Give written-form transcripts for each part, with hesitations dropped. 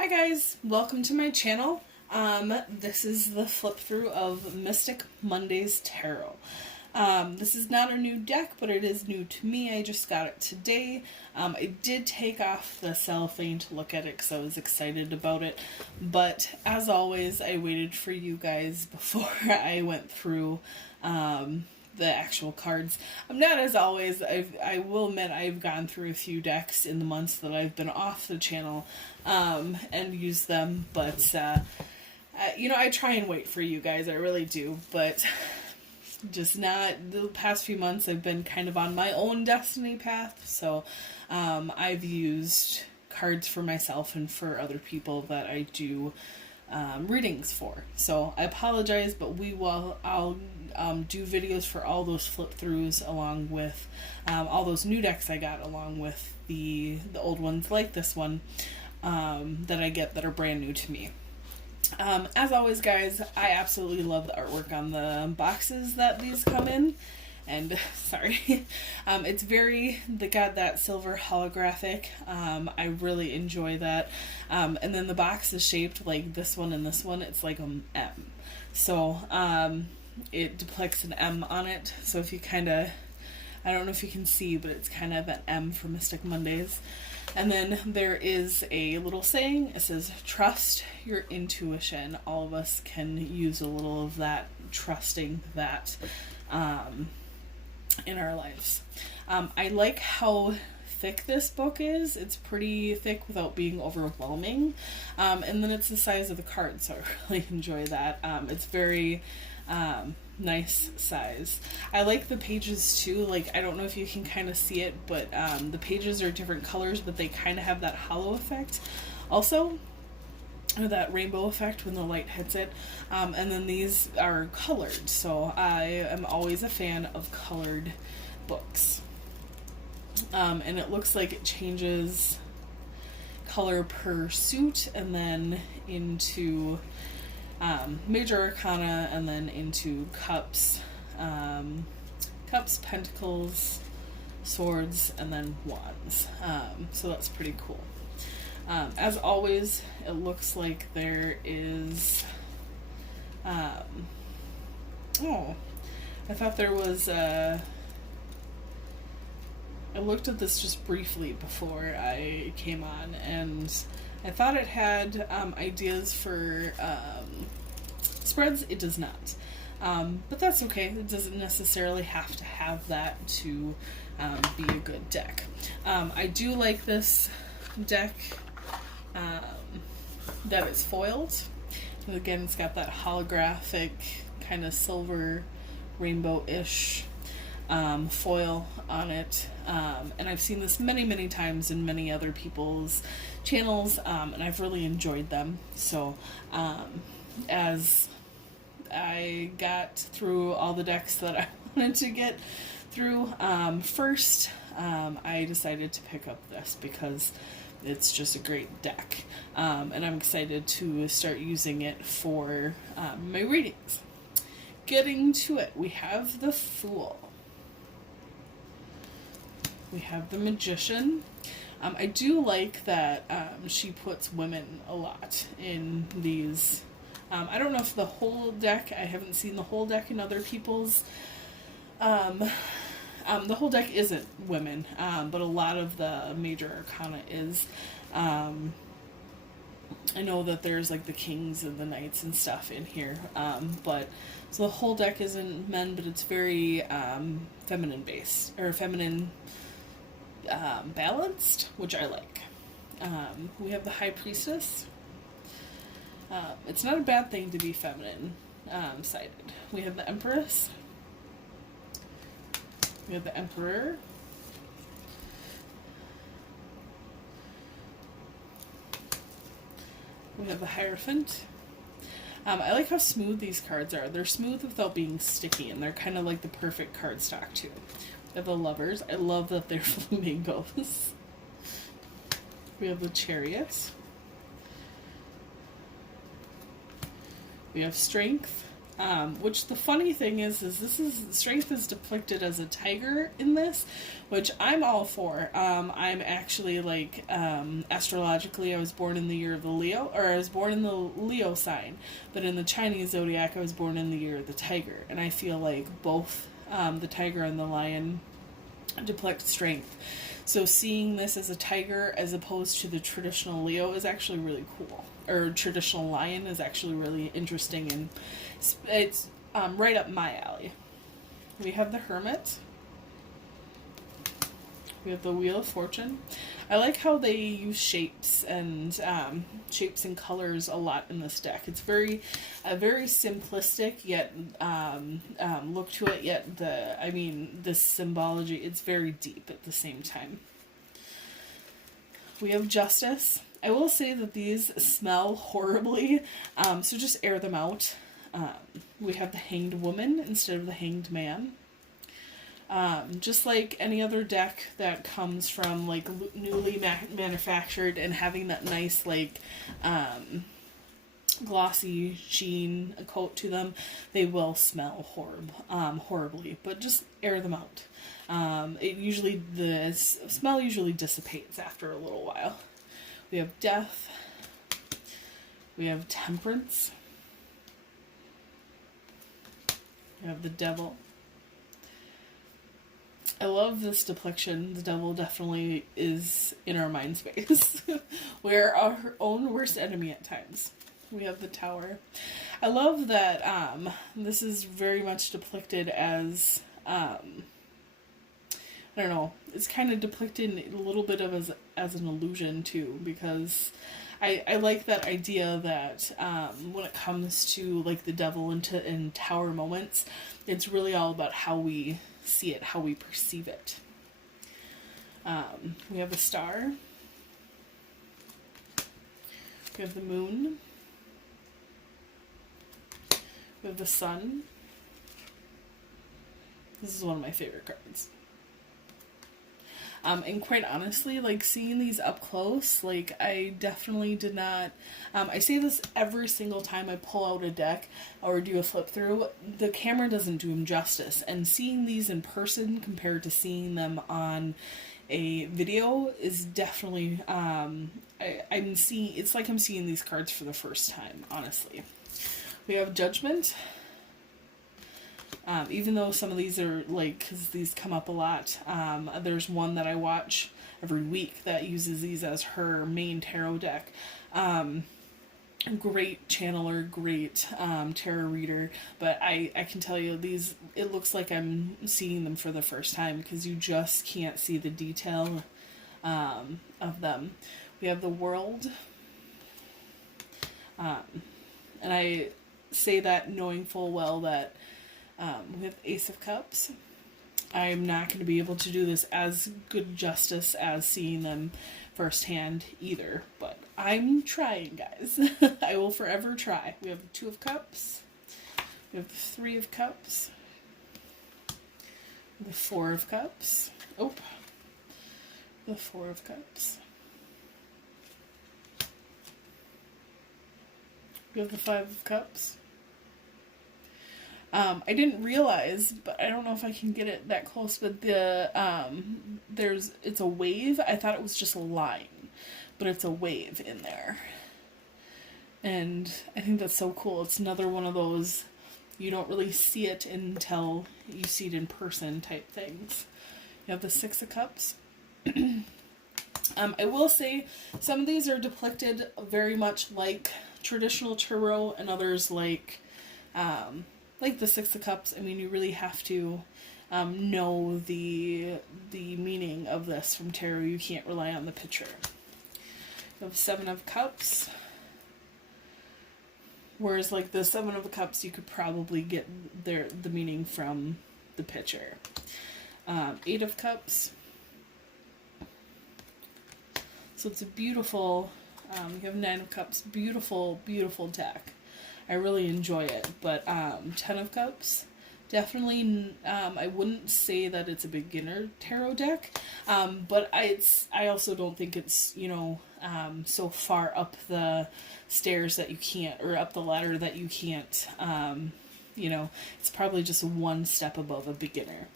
Hi guys, welcome to my channel. This is the flip through of Mystic Mondays Tarot. This is not a new deck, but it is new to me. I just got it today. I did take off the cellophane to look at it because I was excited about it. But as always, I waited for you guys before I went through the actual cards. Not as always. I will admit I've gone through a few decks in the months that I've been off the channel and used them, but I try and wait for you guys. I really do, but just not the past few months. I've been kind of on my own destiny path, so I've used cards for myself and for other people that I do readings for. So I apologize, but I'll do videos for all those flip throughs along with all those new decks I got, along with the old ones like this one that I get that are brand new to me. As always, guys, I absolutely love the artwork on the boxes that these come in. And sorry, they got that silver holographic. I really enjoy that. And then the box is shaped like this one and this one. It's like an M. So it depicts an M on it. So if you I don't know if you can see, but it's kind of an M for Mystic Mondays. And then there is a little saying. It says, trust your intuition. All of us can use a little of that, trusting that in our lives. I like how thick this book is. It's pretty thick without being overwhelming. And then it's the size of the card, so I really enjoy that. It's very nice size. I like the pages too. Like, I don't know if you can kind of see it, but the pages are different colors, but they kind of have that hollow effect also, or that rainbow effect when the light hits it. And then these are colored, so I am always a fan of colored books. And it looks like it changes color per suit, and then into major arcana, and then into cups, pentacles, swords, and then wands. So that's pretty cool. As always, it looks like there is, I thought there was, I looked at this just briefly before I came on, and I thought it had ideas for spreads. It does not. But that's okay. It doesn't necessarily have to have that to be a good deck. I do like this deck that it's foiled. And again, it's got that holographic kind of silver rainbow-ish foil on it. And I've seen this many times in many other people's channels, and I've really enjoyed them. So as I got through all the decks that I wanted to get through first, I decided to pick up this because it's just a great deck, and I'm excited to start using it for my readings. Getting to it, we have the Fool. We have the Magician. I do like that she puts women a lot in these. I don't know if the whole deck, I haven't seen the whole deck in other people's. The whole deck isn't women, but a lot of the major arcana is. I know that there's like the kings and the knights and stuff in here, but so the whole deck isn't men, but it's very feminine based, or feminine balanced, which I like. We have the High Priestess. It's not a bad thing to be feminine sided. We have the Empress. We have the Emperor. We have the Hierophant. I like how smooth these cards are. They're smooth without being sticky, and they're kind of like the perfect cardstock too. We have the Lovers. I love that they're flamingos. We have the Chariot. We have Strength. Which the funny thing is strength is depicted as a tiger in this, which I'm all for. I'm actually like, astrologically, I was born in the year of the Leo, or I was born in the Leo sign, but in the Chinese zodiac, I was born in the year of the tiger, and I feel like both, the tiger and the lion depict strength. So seeing this as a tiger as opposed to the traditional Leo is actually really cool. Or traditional lion is actually really interesting, and it's right up my alley. We have the Hermit. We have the Wheel of Fortune. I like how they use shapes and colors a lot in this deck. It's very simplistic yet look to it. Yet the symbology, it's very deep at the same time. We have Justice. I will say that these smell horribly, so just air them out. We have the Hanged Woman instead of the Hanged Man. Just like any other deck that comes from like newly manufactured and having that nice like glossy sheen coat to them, they will smell horribly, but just air them out. The smell usually dissipates after a little while. We have Death. We have Temperance. We have the Devil. I love this depiction. The devil definitely is in our mind space. We're our own worst enemy at times. We have the Tower. I love that this is very much depicted as, I don't know, it's kind of depicted a little bit of as an illusion too, because I like that idea that when it comes to like the devil and Tower moments, it's really all about how we see it, how we perceive it. We have the Star. We have the Moon. We have the Sun. This is one of my favorite cards. And quite honestly, like seeing these up close, like I definitely did not, I say this every single time I pull out a deck or do a flip through, the camera doesn't do them justice, and seeing these in person compared to seeing them on a video is definitely, it's like I'm seeing these cards for the first time, honestly. We have Judgment. Even though some of these are like, because these come up a lot, there's one that I watch every week that uses these as her main tarot deck. Great channeler, great tarot reader, but I can tell you these, it looks like I'm seeing them for the first time because you just can't see the detail of them. We have the World, and I say that knowing full well that we have Ace of Cups. I'm not going to be able to do this as good justice as seeing them firsthand either, but I'm trying, guys. I will forever try. We have the Two of Cups. We have the Three of Cups. The Four of Cups. Oh, the Four of Cups. We have the Five of Cups. I didn't realize, but I don't know if I can get it that close, but the, it's a wave. I thought it was just a line, but it's a wave in there. And I think that's so cool. It's another one of those, you don't really see it until you see it in person type things. You have the Six of Cups. I will say some of these are depicted very much like traditional tarot, and others like the Six of Cups. I mean, you really have to know the meaning of this from tarot. You can't rely on the picture. You have Seven of Cups. Whereas, like, the Seven of Cups, you could probably get the meaning from the picture. Eight of Cups. So it's a beautiful, you have Nine of Cups. Beautiful, beautiful deck. I really enjoy it, but Ten of Cups, definitely, I wouldn't say that it's a beginner tarot deck, but I also don't think it's, so far up the stairs that you can't, or up the ladder that you can't it's probably just one step above a beginner.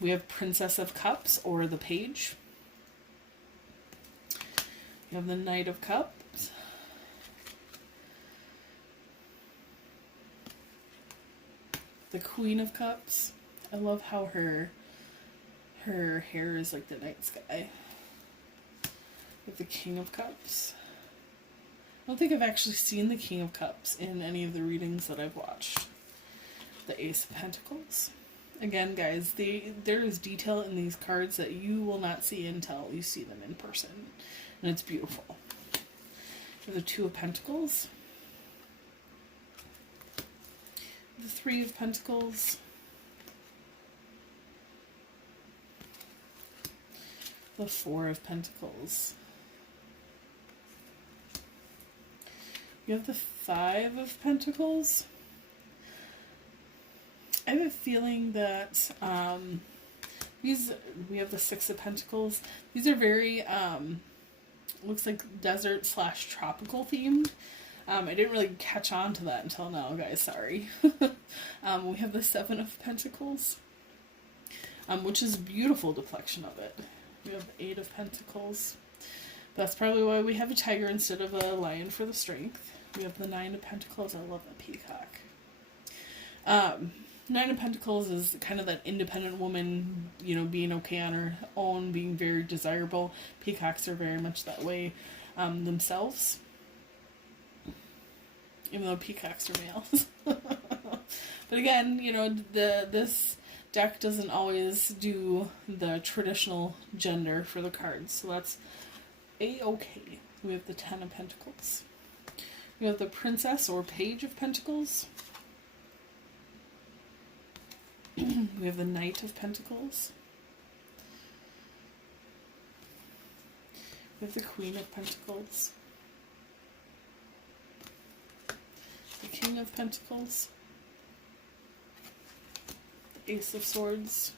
We have Princess of Cups, or the Page. You have the Knight of Cups. The Queen of Cups. I love how her hair is like the night sky. With the King of Cups. I don't think I've actually seen the King of Cups in any of the readings that I've watched. The Ace of Pentacles. Again, guys, there is detail in these cards that you will not see until you see them in person. And it's beautiful. The Two of Pentacles. The Three of Pentacles. The Four of Pentacles. You have the Five of Pentacles. I have a feeling that we have the Six of Pentacles. These are very looks like desert / tropical themed. I didn't really catch on to that until now, guys, sorry. We have the Seven of Pentacles, which is a beautiful depiction of it. We have the Eight of Pentacles. That's probably why we have a tiger instead of a lion for the strength. We have the Nine of Pentacles. I love that peacock. Nine of Pentacles is kind of that independent woman, being okay on her own, being very desirable. Peacocks are very much that way themselves. Even though peacocks are males. But again, this deck doesn't always do the traditional gender for the cards. So that's a-okay. We have the Ten of Pentacles. We have the Princess or Page of Pentacles. We have the Knight of Pentacles. We have the Queen of Pentacles. The King of Pentacles. The Ace of Swords.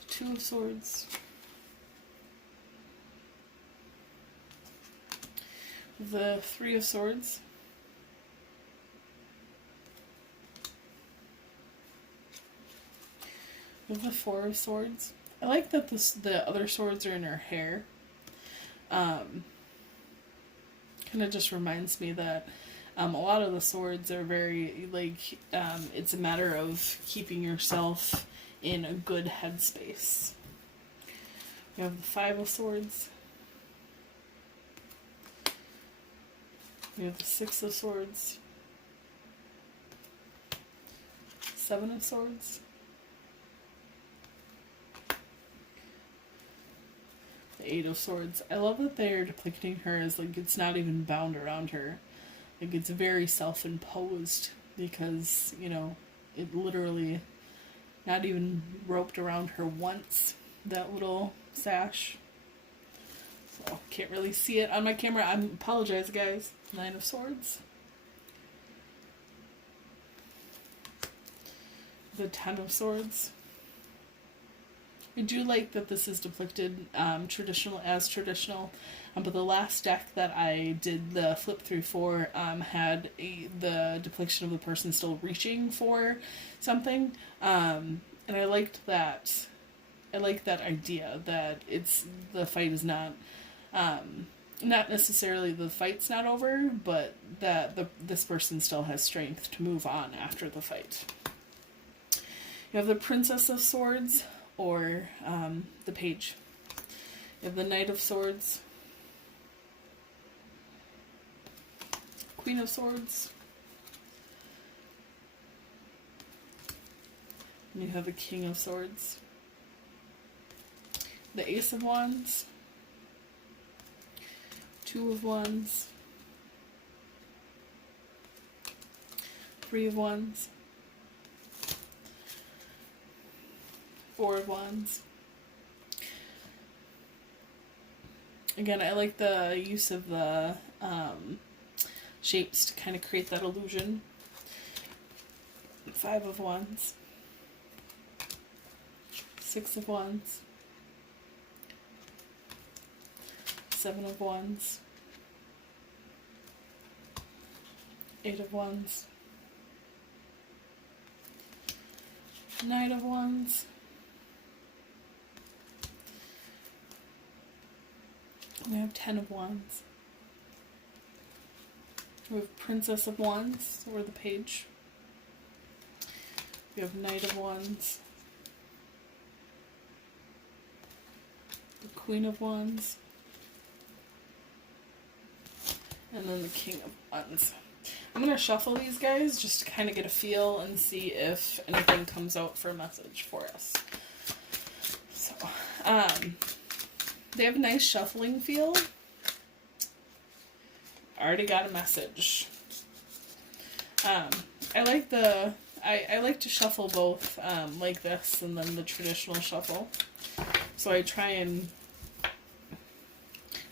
The Two of Swords. The Three of Swords. The Four of Swords. I like that the other swords are in her hair. Kind of just reminds me that a lot of the swords are very, it's a matter of keeping yourself in a good headspace. We have the Five of Swords. We have the Six of Swords. Seven of Swords. The Eight of Swords. I love that they're depicting her as it's not even bound around her. It's very self-imposed because, it literally not even roped around her once, that little sash. So can't really see it on my camera. I apologize, guys. Nine of Swords. The Ten of Swords. I do like that this is depicted traditional, but the last deck that I did the flip through for had the depiction of the person still reaching for something, and I liked that. I like that idea that the fight is not necessarily the fight's not over, but that this person still has strength to move on after the fight. You have the Princess of Swords. Or the Page. You have the Knight of Swords. Queen of Swords. And you have the King of Swords. The Ace of Wands. Two of Wands. Three of Wands. Four of Wands. Again, I like the use of the shapes to kind of create that illusion. Five of Wands. Six of Wands. Seven of Wands. Eight of Wands, Knight of Wands, we have Ten of Wands, we have Princess of Wands, or the Page, we have Knight of Wands, the Queen of Wands, and then the King of Wands. I'm going to shuffle these guys just to kind of get a feel and see if anything comes out for a message for us. So, they have a nice shuffling feel. Already got a message. I like I like to shuffle both like this and then the traditional shuffle. So I try and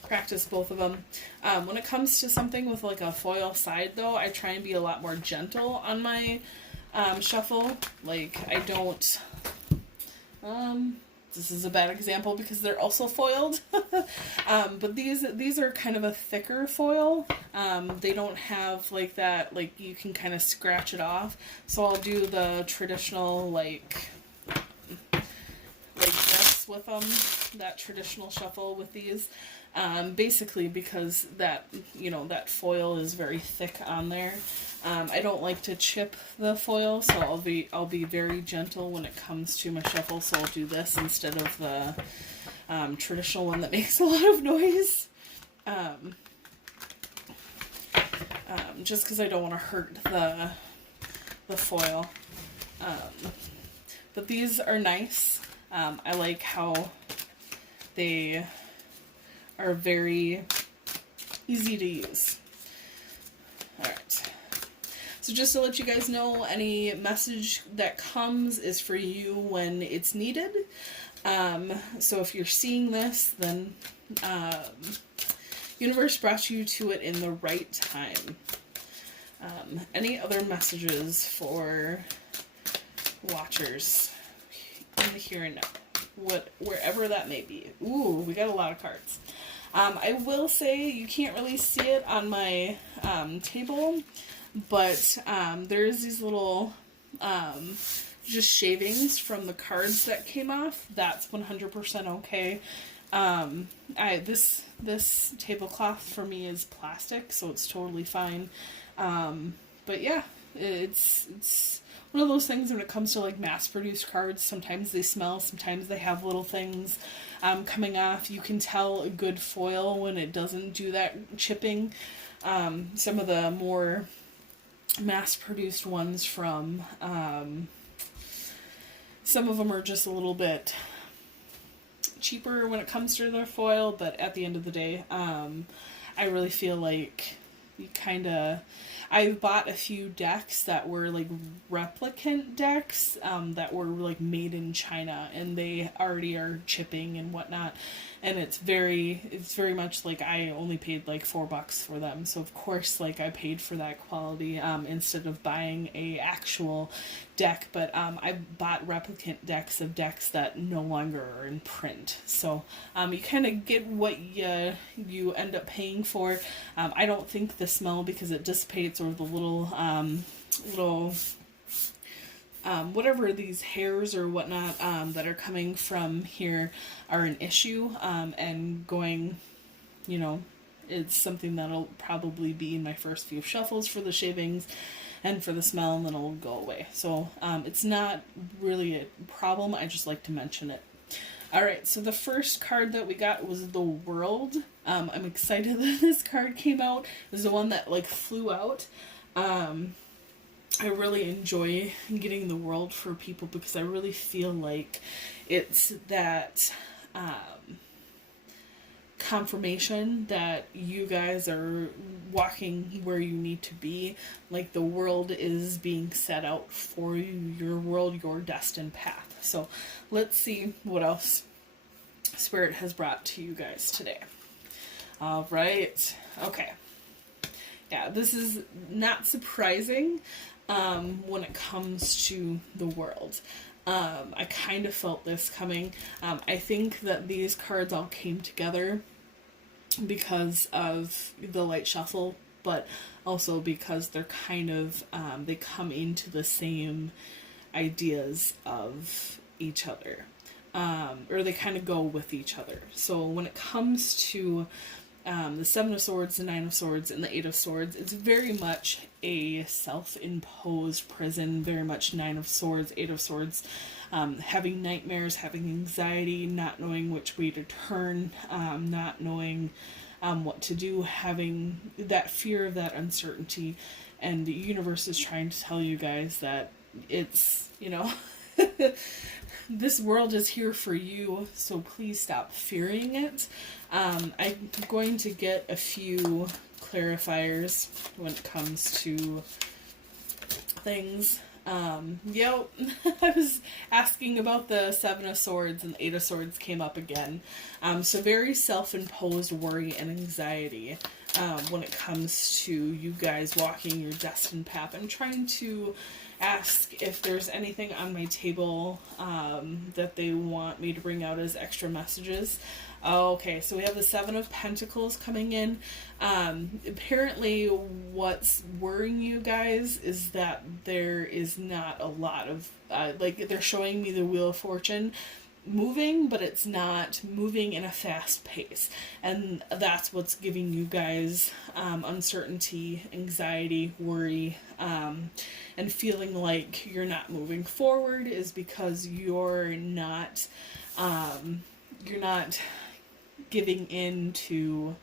practice both of them. When it comes to something with like a foil side though, I try and be a lot more gentle on my shuffle. Like I don't, this is a bad example because they're also foiled, but these are kind of a thicker foil. They don't have like that, like you can kind of scratch it off. So I'll do the traditional like this with them, that traditional shuffle with these. Basically because that, you know, that foil is very thick on there. I don't like to chip the foil, so I'll be very gentle when it comes to my shuffle, so I'll do this instead of the traditional one that makes a lot of noise. Just because I don't want to hurt the foil. But these are nice. I like how they are very easy to use. Alright. So just to let you guys know, any message that comes is for you when it's needed. So if you're seeing this, then universe brought you to it in the right time. Any other messages for watchers in the here and now? Wherever that may be. Ooh, we got a lot of cards. I will say you can't really see it on my table, but there's these little just shavings from the cards that came off. That's 100% okay. This tablecloth for me is plastic, so it's totally fine. But yeah, it's one of those things when it comes to like mass-produced cards. Sometimes they smell, sometimes they have little things coming off. You can tell a good foil when it doesn't do that chipping. Some of the more mass-produced ones from some of them are just a little bit cheaper when it comes to their foil, but at the end of the day, I really feel like you kind of... I've bought a few decks that were like replicant decks that were like made in China, and they already are chipping and whatnot, and it's very much like I only paid like $4 for them, so of course like I paid for that quality instead of buying a actual deck. But I bought replicant decks of decks that no longer are in print, so you kind of get what you end up paying for. I don't think the smell, because it dissipates, or the little whatever these hairs or whatnot that are coming from here are an issue, and going, you know, it's something that'll probably be in my first few shuffles for the shavings and for the smell, and then it'll go away. So it's not really a problem, I just like to mention it. Alright, so the first card that we got was the World. I'm excited that this card came out. It was the one that like flew out. I really enjoy getting the World for people because I really feel like it's that confirmation that you guys are walking where you need to be. Like the world is being set out for you, your world, your destined path. So let's see what else Spirit has brought to you guys today. All right. Okay. Yeah, this is not surprising when it comes to the World. I kind of felt this coming. I think that these cards all came together because of the light shuffle but also because they're kind of, they come into the same ideas of each other, or they kind of go with each other. So when it comes to the Seven of Swords, the Nine of Swords, and the Eight of Swords, it's very much a self-imposed prison, very much Nine of Swords, Eight of Swords, having nightmares, having anxiety, not knowing which way to turn, not knowing what to do, having that fear of that uncertainty, and the universe is trying to tell you guys that it's, this world is here for you, so please stop fearing it. I'm going to get a few clarifiers when it comes to things. I was asking about the Seven of Swords, and the Eight of Swords came up again. So very self-imposed worry and anxiety when it comes to you guys walking your destined path. I'm trying to ask if there's anything on my table that they want me to bring out as extra messages. Okay, so we have the Seven of Pentacles coming in. Apparently what's worrying you guys is that there is not a lot of, they're showing me the Wheel of Fortune moving, but it's not moving in a fast pace. And that's what's giving you guys uncertainty, anxiety, worry, and feeling like you're not moving forward is because you're not giving in to,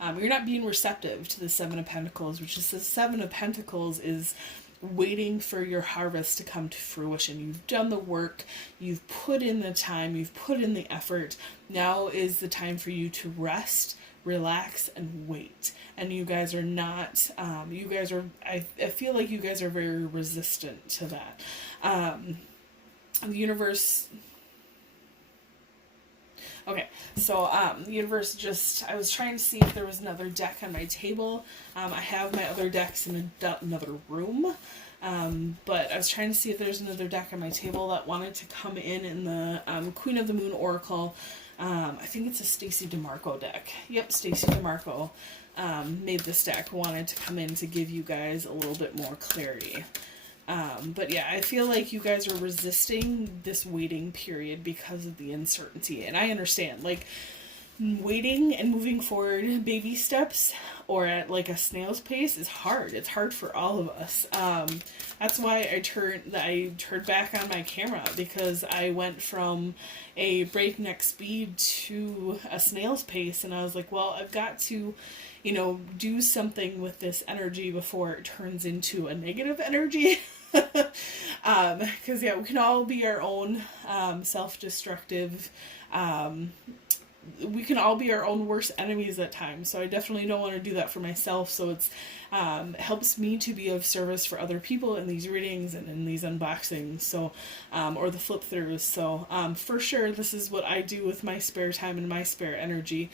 you're not being receptive to the Seven of Pentacles, which is the Seven of Pentacles is waiting for your harvest to come to fruition. You've done the work, you've put in the time, you've put in the effort. Now is the time for you to rest, relax, and wait. And you guys are not, I feel like you guys are very resistant to that. The universe... Okay, so the universe just, I was trying to see if there was another deck on my table. I have my other decks in another room, but I was trying to see if there's another deck on my table that wanted to come in the Queen of the Moon Oracle. I think it's a Stacey DeMarco deck. Yep, Stacey DeMarco made this deck, wanted to come in to give you guys a little bit more clarity. But yeah, I feel like you guys are resisting this waiting period because of the uncertainty. And I understand, like, waiting and moving forward baby steps or at like a snail's pace is hard. It's hard for all of us. That's why I turned back on my camera, because I went from a breakneck speed to a snail's pace, and I was like, well, I've got to, do something with this energy before it turns into a negative energy. Because we can all be our own self-destructive, we can all be our own worst enemies at times, so I definitely don't want to do that for myself. So it's it helps me to be of service for other people in these readings and in these unboxings, so or the flip throughs. So for sure, this is what I do with my spare time and my spare energy.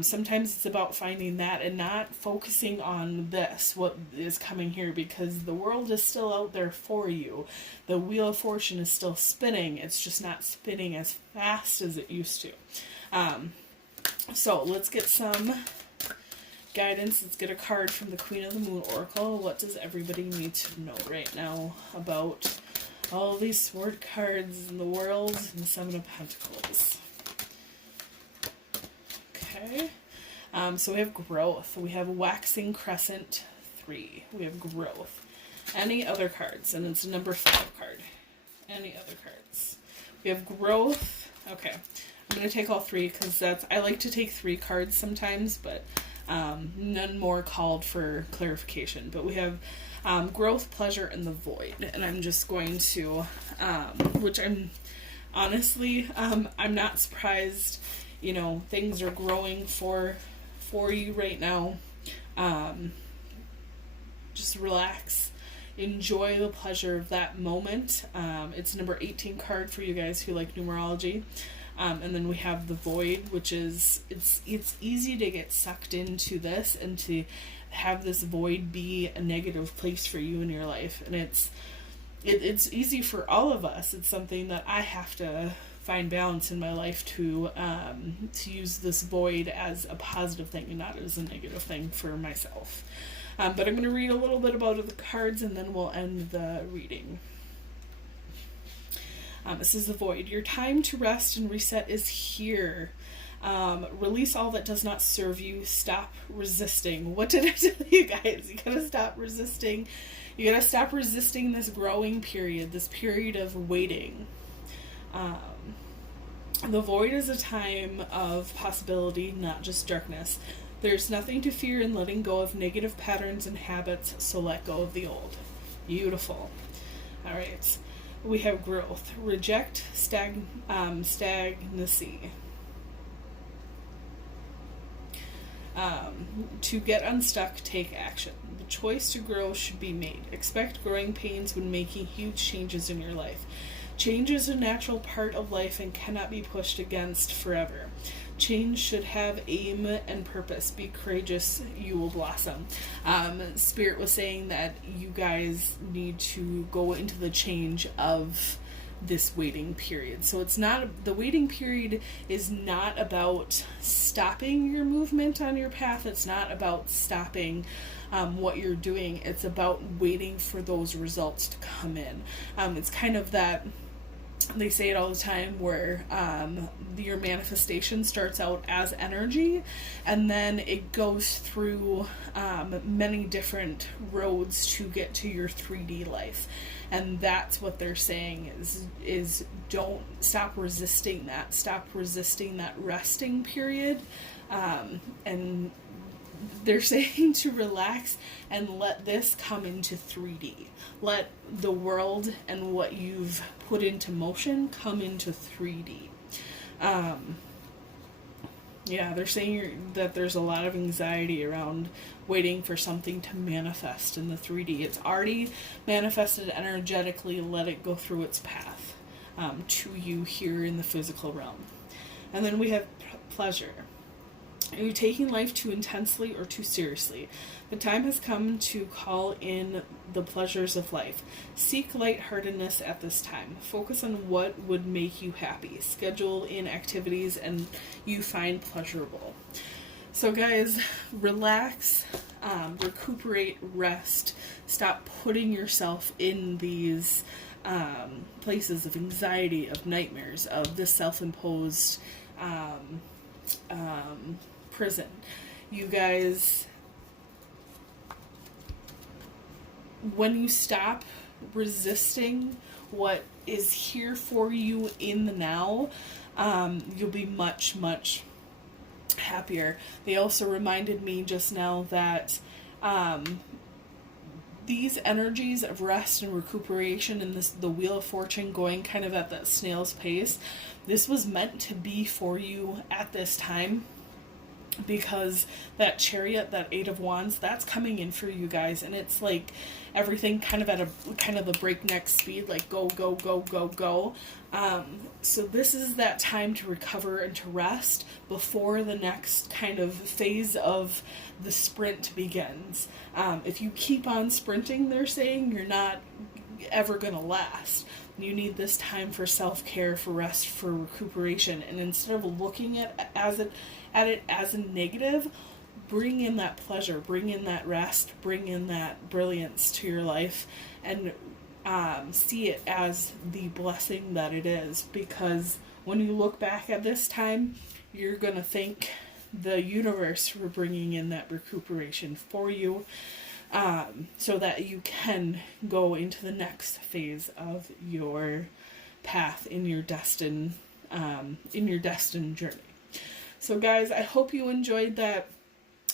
Sometimes it's about finding that and not focusing on what is coming here, because the world is still out there for you. The Wheel of Fortune is still spinning. It's just not spinning as fast as it used to. So let's get some guidance. Let's get a card from the Queen of the Moon Oracle. What does everybody need to know right now about all these sword cards in the world and the Seven of Pentacles? Okay. So we have growth. We have waxing crescent 3. We have growth. Any other cards? And it's a number 5 card. Any other cards? We have growth. Okay. I'm going to take all 3 because I like to take 3 cards sometimes, but none more called for clarification. But we have growth, pleasure, and the void. And I'm just going to, which I'm honestly, I'm not surprised, things are growing for you right now. Just relax. Enjoy the pleasure of that moment. It's number 18 card for you guys who like numerology. And then we have the void, which is, it's easy to get sucked into this and to have this void be a negative place for you in your life. And it's easy for all of us. It's something that I have to find balance in my life to use this void as a positive thing and not as a negative thing for myself. But I'm going to read a little bit about the cards and then we'll end the reading. This is the void. Your time to rest and reset is here. Release all that does not serve you. Stop resisting. What did I tell you guys? You gotta stop resisting. You gotta stop resisting this growing period, this period of waiting. The void is a time of possibility, not just darkness. There's nothing to fear in letting go of negative patterns and habits, so let go of the old. Beautiful. All right. We have growth. Reject stagnancy. To get unstuck, take action. The choice to grow should be made. Expect growing pains when making huge changes in your life. Change is a natural part of life and cannot be pushed against forever. Change should have aim and purpose. Be courageous, you will blossom. Spirit was saying that you guys need to go into the change of this waiting period. So it's not, the waiting period is not about stopping your movement on your path. It's not about stopping what you're doing. It's about waiting for those results to come in. It's kind of that, they say it all the time, where your manifestation starts out as energy and then it goes through many different roads to get to your 3D life. And that's what they're saying is don't stop resisting that. Stop resisting that resting period. And they're saying to relax and let this come into 3D. Let the world and what you've put into motion come into 3D. Yeah, they're saying that there's a lot of anxiety around waiting for something to manifest in the 3D. It's already manifested energetically. Let it go through its path to you here in the physical realm. And then we have pleasure. Are you taking life too intensely or too seriously? The time has come to call in the pleasures of life. Seek lightheartedness at this time. Focus on what would make you happy. Schedule in activities and you find pleasurable. So guys, relax, recuperate, rest. Stop putting yourself in these places of anxiety, of nightmares, of this self-imposed prison. You guys, when you stop resisting what is here for you in the now, you'll be much, much happier. They also reminded me just now that these energies of rest and recuperation and the Wheel of Fortune going kind of at that snail's pace, this was meant to be for you at this time. Because that Chariot, that 8 of Wands, that's coming in for you guys, and it's like everything kind of at a breakneck speed, like go, go, go, go, go. So this is that time to recover and to rest before the next kind of phase of the sprint begins. If you keep on sprinting, they're saying, you're not ever going to last. You need this time for self-care, for rest, for recuperation, and instead of looking at it as a negative, bring in that pleasure, bring in that rest, bring in that brilliance to your life, and see it as the blessing that it is. Because when you look back at this time, you're going to thank the universe for bringing in that recuperation for you, so that you can go into the next phase of your path in your destined journey. So guys, I hope you enjoyed that.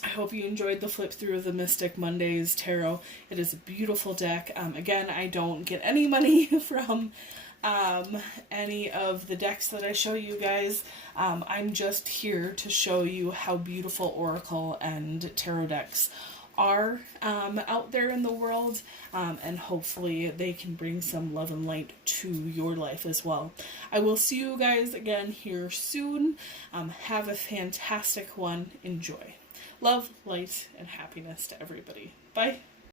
I hope you enjoyed the flip through of the Mystic Mondays Tarot. It is a beautiful deck. Again, I don't get any money from any of the decks that I show you guys. I'm just here to show you how beautiful Oracle and Tarot decks are out there in the world, and hopefully they can bring some love and light to your life as well. I will see you guys again here soon. Have a fantastic one. Enjoy. Love, light, and happiness to everybody. Bye.